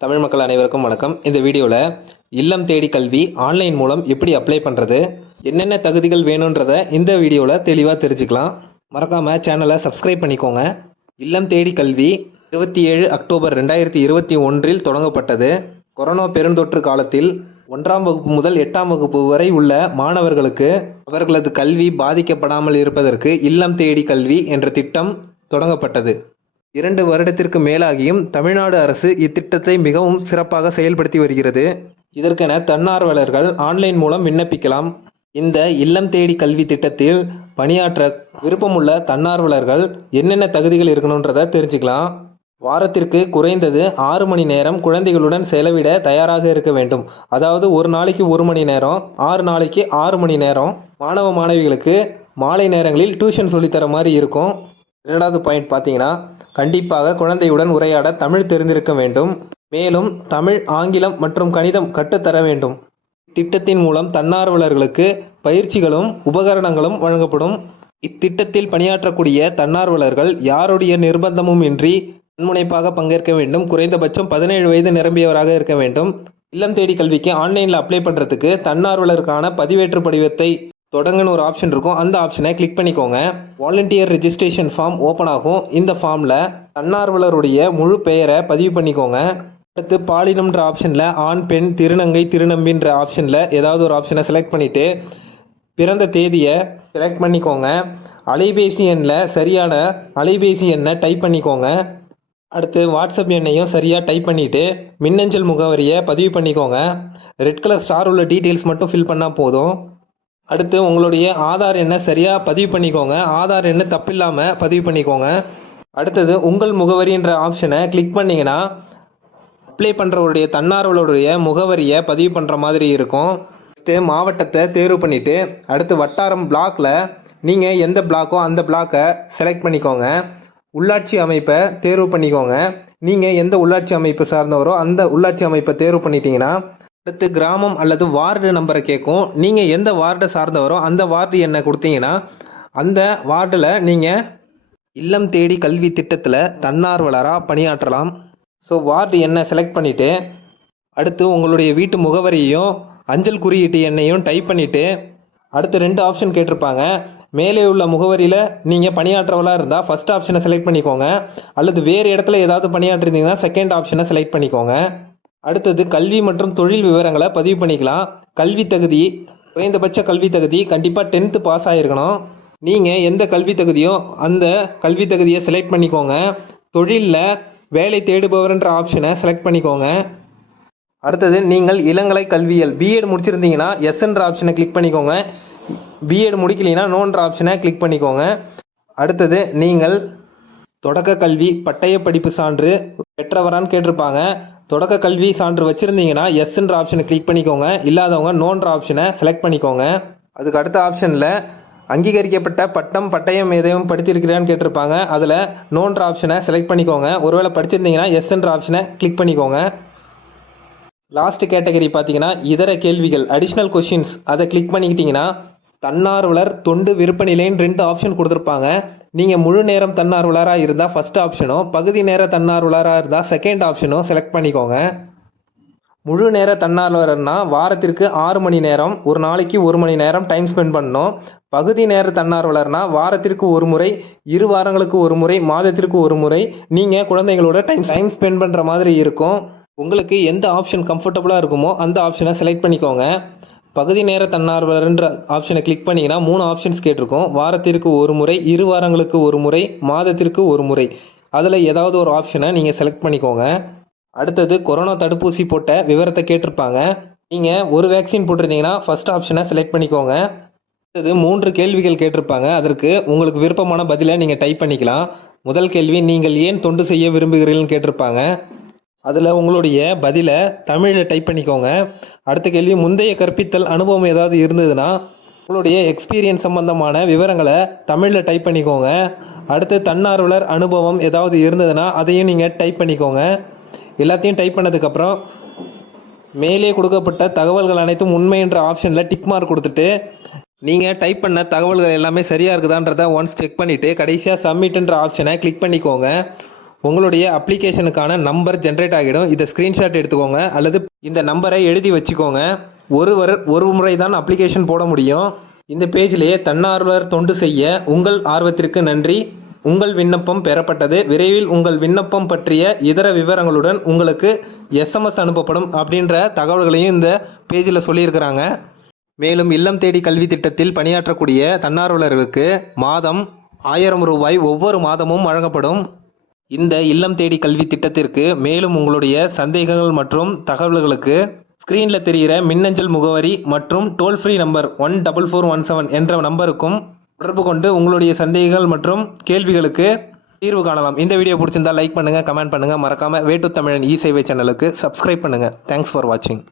தமிழ் மக்கள் அனைவருக்கும் வணக்கம். இந்த வீடியோவில் இல்லம் தேடி கல்வி ஆன்லைன் மூலம் எப்படி அப்ளை பண்ணுறது, என்னென்ன தகுதிகள் வேணுன்றத இந்த வீடியோவில் தெளிவாக தெரிஞ்சுக்கலாம். மறக்காமல் சேனலை சப்ஸ்கிரைப் பண்ணிக்கோங்க. இல்லம் தேடி கல்வி 27 அக்டோபர் 2021 தொடங்கப்பட்டது. கொரோனா பெருந்தொற்று காலத்தில் 1ஆம் வகுப்பு முதல் 8ஆம் வகுப்பு வரை உள்ள மாணவர்களுக்கு அவர்களது கல்வி பாதிக்கப்படாமல் இருப்பதற்கு இல்லம் தேடி கல்வி என்ற திட்டம் தொடங்கப்பட்டது. 2 வருடத்திற்கு மேலாகியும் தமிழ்நாடு அரசு இத்திட்டத்தை மிகவும் சிறப்பாக செயல்படுத்தி வருகிறது. இதற்கென தன்னார்வலர்கள் ஆன்லைன் மூலம் விண்ணப்பிக்கலாம். இந்த இல்லம் தேடி கல்வி திட்டத்தில் பணியாற்ற விருப்பமுள்ள தன்னார்வலர்கள் என்னென்ன தகுதிகள் இருக்கணுன்றதை தெரிஞ்சுக்கலாம். வாரத்திற்கு குறைந்தது 6 மணி நேரம் குழந்தைகளுடன் செலவிட தயாராக இருக்க வேண்டும். அதாவது ஒரு நாளைக்கு 1 மணி நேரம், 6 நாளைக்கு 6 மணி நேரம். மாணவ மாணவிகளுக்கு மாலை நேரங்களில் டியூஷன் சொல்லித்தர மாதிரி இருக்கும். 2வது பாயிண்ட் பார்த்தீங்கன்னா, கண்டிப்பாக குழந்தையுடன் உரையாட தமிழ் தெரிந்திருக்க வேண்டும். மேலும் தமிழ், ஆங்கிலம் மற்றும் கணிதம் கற்றுத்தர வேண்டும். இத்திட்டத்தின் மூலம் தன்னார்வலர்களுக்கு பயிற்சிகளும் உபகரணங்களும் வழங்கப்படும். இத்திட்டத்தில் பணியாற்றக்கூடிய தன்னார்வலர்கள் யாருடைய நிர்பந்தமும் இன்றி முனைப்பாக பங்கேற்க வேண்டும். குறைந்தபட்சம் 17 வயது நிரம்பியவராக இருக்க வேண்டும். இல்லம் தேடி கல்விக்கு ஆன்லைனில் அப்ளை பண்ணுறதுக்கு தன்னார்வலருக்கான பதிவேற்று படிவத்தை தொடங்குன்னு ஒரு ஆப்ஷன் இருக்கும். அந்த ஆப்ஷனை கிளிக் பண்ணிக்கோங்க. வாலண்டியர் ரெஜிஸ்ட்ரேஷன் ஃபார்ம் ஓப்பன் ஆகும். இந்த ஃபார்மில் தன்னார்வலருடைய முழு பெயரை பதிவு பண்ணிக்கோங்க. அடுத்து பாலினம்ன்ற ஆப்ஷனில் ஆண், பெண், திருநங்கை, திருநம்பின்ற ஆப்ஷனில் ஏதாவது ஒரு ஆப்ஷனை செலக்ட் பண்ணிவிட்டு பிறந்த தேதியை செலக்ட் பண்ணிக்கோங்க. அலைபேசி எண்ணில் சரியான அலைபேசி எண்ணை டைப் பண்ணிக்கோங்க. அடுத்து வாட்ஸ்அப் எண்ணையும் சரியாக டைப் பண்ணிவிட்டு மின்னஞ்சல் முகவரியை பதிவு பண்ணிக்கோங்க. ரெட் கலர் ஸ்டார் உள்ள டீட்டெயில்ஸ் மட்டும் ஃபில் பண்ணால் போதும். அடுத்து உங்களுடைய ஆதார் எண்ணை சரியாக பதிவு பண்ணிக்கோங்க. ஆதார் எண்ணை தப்பில்லாமல் பதிவு பண்ணிக்கோங்க. அடுத்தது உங்கள் முகவரின்ற ஆப்ஷனை கிளிக் பண்ணிங்கன்னா அப்ளை பண்ணுறவருடைய தன்னார்வலருடைய முகவரியை பதிவு பண்ணுற மாதிரி இருக்கும். அடுத்து மாவட்டத்தை தேர்வு பண்ணிவிட்டு அடுத்து வட்டாரம் பிளாக்கில் நீங்கள் எந்த பிளாக்கோ அந்த பிளாக்கை செலக்ட் பண்ணிக்கோங்க. உள்ளாட்சி அமைப்பை தேர்வு பண்ணிக்கோங்க. நீங்கள் எந்த உள்ளாட்சி அமைப்பு சார்ந்தவரோ அந்த உள்ளாட்சி அமைப்பை தேர்வு பண்ணிட்டீங்கன்னா அடுத்து கிராமம் அல்லது வார்டு நம்பரை கேட்கும். நீங்கள் எந்த வார்டை சார்ந்தவரோ அந்த வார்டு எண்ணை கொடுத்தீங்கன்னா அந்த வார்டில் நீங்கள் இல்லம் தேடி கல்வி திட்டத்தில் தன்னார்வலராக பணியாற்றலாம். ஸோ வார்டு எண்ணை செலக்ட் பண்ணிவிட்டு அடுத்து உங்களுடைய வீட்டு முகவரியையும் அஞ்சல் குறியீட்டு எண்ணையும் டைப் பண்ணிவிட்டு அடுத்து 2 ஆப்ஷன் கேட்டிருப்பாங்க. மேலே உள்ள முகவரியில் நீங்கள் பணியாற்றவளாக இருந்தால் ஃபஸ்ட் ஆப்ஷனை செலக்ட் பண்ணிக்கோங்க. அல்லது வேறு இடத்துல ஏதாவது பணியாற்றிருந்தீங்கன்னா செகண்ட் ஆப்ஷனை செலக்ட் பண்ணிக்கோங்க. அடுத்தது கல்வி மற்றும் தொழில் விவரங்களை பதிவு பண்ணிக்கலாம். கல்வி தகுதி, குறைந்தபட்ச கல்வி தகுதி கண்டிப்பாக 10th பாஸ் ஆகிருக்கணும். நீங்கள் எந்த கல்வி தகுதியோ அந்த கல்வி தகுதியை செலக்ட் பண்ணிக்கோங்க. தொழிலில் வேலை தேடுபவர்ன்ற ஆப்ஷனை செலக்ட் பண்ணிக்கோங்க. அடுத்தது நீங்கள் இளங்கலை கல்வியல் பிஎட் முடிச்சிருந்தீங்கன்னா எஸ்ன்ற ஆப்ஷனை கிளிக் பண்ணிக்கோங்க. பிஎட் முடிக்கலைன்னா நோன்ற ஆப்ஷனை கிளிக் பண்ணிக்கோங்க. அடுத்தது நீங்கள் தொடக்க கல்வி பட்டய படிப்பு சான்று பெற்றவரான்னு கேட்டிருப்பாங்க. தொடக்க கல்வி சான்று வச்சுருந்தீங்கன்னா எஸ்ன்ற ஆப்ஷனை கிளிக் பண்ணிக்கோங்க. இல்லாதவங்க நோன்ற ஆப்ஷனை செலக்ட் பண்ணிக்கோங்க. அதுக்கு அடுத்த ஆப்ஷனில் அங்கீகரிக்கப்பட்ட பட்டம் பட்டயம் எதையும் படித்திருக்கிறான்னு கேட்டிருப்பாங்க. அதில் நோன்ற ஆப்ஷனை செலக்ட் பண்ணிக்கோங்க. ஒருவேளை படிச்சிருந்தீங்கன்னா எஸ்ன்ற ஆப்ஷனை கிளிக் பண்ணிக்கோங்க. லாஸ்ட் கேட்டகரி பார்த்தீங்கன்னா இதர கேள்விகள் அடிஷ்னல் கொஷின்ஸ், அதை கிளிக் பண்ணிக்கிட்டிங்கன்னா தன்னார்வலர் தொண்டு விருப்ப நிலைன்னு 2 ஆப்ஷன் கொடுத்துருப்பாங்க. நீங்கள் முழு நேரம் தன்னார்வலராக இருந்தால் ஃபஸ்ட் ஆப்ஷனும், பகுதி நேர தன்னார்வலராக இருந்தால் செகண்ட் ஆப்ஷனும் செலக்ட் பண்ணிக்கோங்க. முழு நேர தன்னார்வலர்னா வாரத்திற்கு 6 மணி நேரம், ஒரு நாளைக்கு 1 மணி நேரம் டைம் ஸ்பெண்ட் பண்ணணும். பகுதி நேர தன்னார்வலர்னா வாரத்திற்கு 1 முறை, 2 வாரங்களுக்கு 1 முறை, மாதத்திற்கு 1 முறை நீங்கள் குழந்தைங்களோட டைம் ஸ்பெண்ட் பண்ணுற மாதிரி இருக்கும். உங்களுக்கு எந்த ஆப்ஷன் கம்ஃபர்டபுளாக இருக்குமோ அந்த ஆப்ஷனை செலக்ட் பண்ணிக்கோங்க. பகுதி நேர தன்னார்வலர்ன்ற ஆப்ஷனை கிளிக் பண்ணிங்கன்னா 3 ஆப்ஷன்ஸ் கேட்டிருக்கும். வாரத்திற்கு 1 முறை, 2 வாரங்களுக்கு 1 முறை, மாதத்திற்கு 1 முறை. அதில் ஏதாவது ஒரு ஆப்ஷனை நீங்கள் செலக்ட் பண்ணிக்கோங்க. அடுத்தது கொரோனா தடுப்பூசி போட்ட விவரத்தை கேட்டிருப்பாங்க. நீங்கள் ஒரு வேக்சின் போட்டிருந்தீங்கன்னா ஃபஸ்ட் ஆப்ஷனை செலக்ட் பண்ணிக்கோங்க. அடுத்தது 3 கேள்விகள் கேட்டிருப்பாங்க. அதற்கு உங்களுக்கு விருப்பமான பதிலை நீங்கள் டைப் பண்ணிக்கலாம். முதல் கேள்வி, நீங்கள் ஏன் தொண்டு செய்ய விரும்புகிறீர்கள்னு கேட்டிருப்பாங்க. அதில் உங்களுடைய பதிலை தமிழில் டைப் பண்ணிக்கோங்க. அடுத்த கேள்வி, முந்தைய கற்பித்தல் அனுபவம் ஏதாவது இருந்ததுன்னா உங்களுடைய எக்ஸ்பீரியன்ஸ் சம்பந்தமான விவரங்களை தமிழில் டைப் பண்ணிக்கோங்க. அடுத்து தன்னார்வலர் அனுபவம் ஏதாவது இருந்ததுன்னா அதையும் நீங்கள் டைப் பண்ணிக்கோங்க. எல்லாத்தையும் டைப் பண்ணதுக்கப்புறம் மேலே கொடுக்கப்பட்ட தகவல்கள் அனைத்தும் உண்மை என்ற ஆப்ஷனில் டிக் மார்க் கொடுத்துட்டு நீங்கள் டைப் பண்ண தகவல்கள் எல்லாமே சரியாக இருக்குதான்றதை ஒன்ஸ் செக் பண்ணிவிட்டு கடைசியாக சப்மிட்ன்ற ஆப்ஷனை கிளிக் பண்ணிக்கோங்க. உங்களுடைய அப்ளிகேஷனுக்கான நம்பர் ஜென்ரேட் ஆகிடும். இதை ஸ்க்ரீன்ஷாட் எடுத்துக்கோங்க அல்லது இந்த நம்பரை எழுதி வச்சுக்கோங்க. ஒரு முறை தான் அப்ளிகேஷன் போட முடியும். இந்த பேஜிலேயே தன்னார்வலர் தொண்டு செய்ய உங்கள் ஆர்வத்திற்கு நன்றி, உங்கள் விண்ணப்பம் பெறப்பட்டது, விரைவில் உங்கள் விண்ணப்பம் பற்றிய இதர விவரங்களுடன் உங்களுக்கு SMS அனுப்பப்படும் அப்படின்ற தகவல்களையும் இந்த பேஜில் சொல்லியிருக்கிறாங்க. மேலும் இல்லம் தேடி கல்வி திட்டத்தில் பணியாற்றக்கூடிய தன்னார்வலர்களுக்கு மாதம் 1000 ரூபாய் ஒவ்வொரு மாதமும் வழங்கப்படும். இந்த இல்லம் தேடி கல்வி திட்டத்திற்கு மேலும் உங்களுடைய சந்தேகங்கள் மற்றும் தகவல்களுக்கு ஸ்க்ரீனில் தெரிகிற மின்னஞ்சல் முகவரி மற்றும் டோல் ஃப்ரீ நம்பர் 14417 என்ற நம்பருக்கும் தொடர்பு கொண்டு உங்களுடைய சந்தேகங்கள் மற்றும் கேள்விகளுக்கு தீர்வு காணலாம். இந்த வீடியோ பிடிச்சிருந்தா லைக் பண்ணுங்கள், கமெண்ட் பண்ணுங்கள். மறக்காமல் வே டு தமிழன் இ சேவை சேனலுக்கு சப்ஸ்கிரைப் பண்ணுங்கள். தேங்க்ஸ் ஃபார் வாட்சிங்.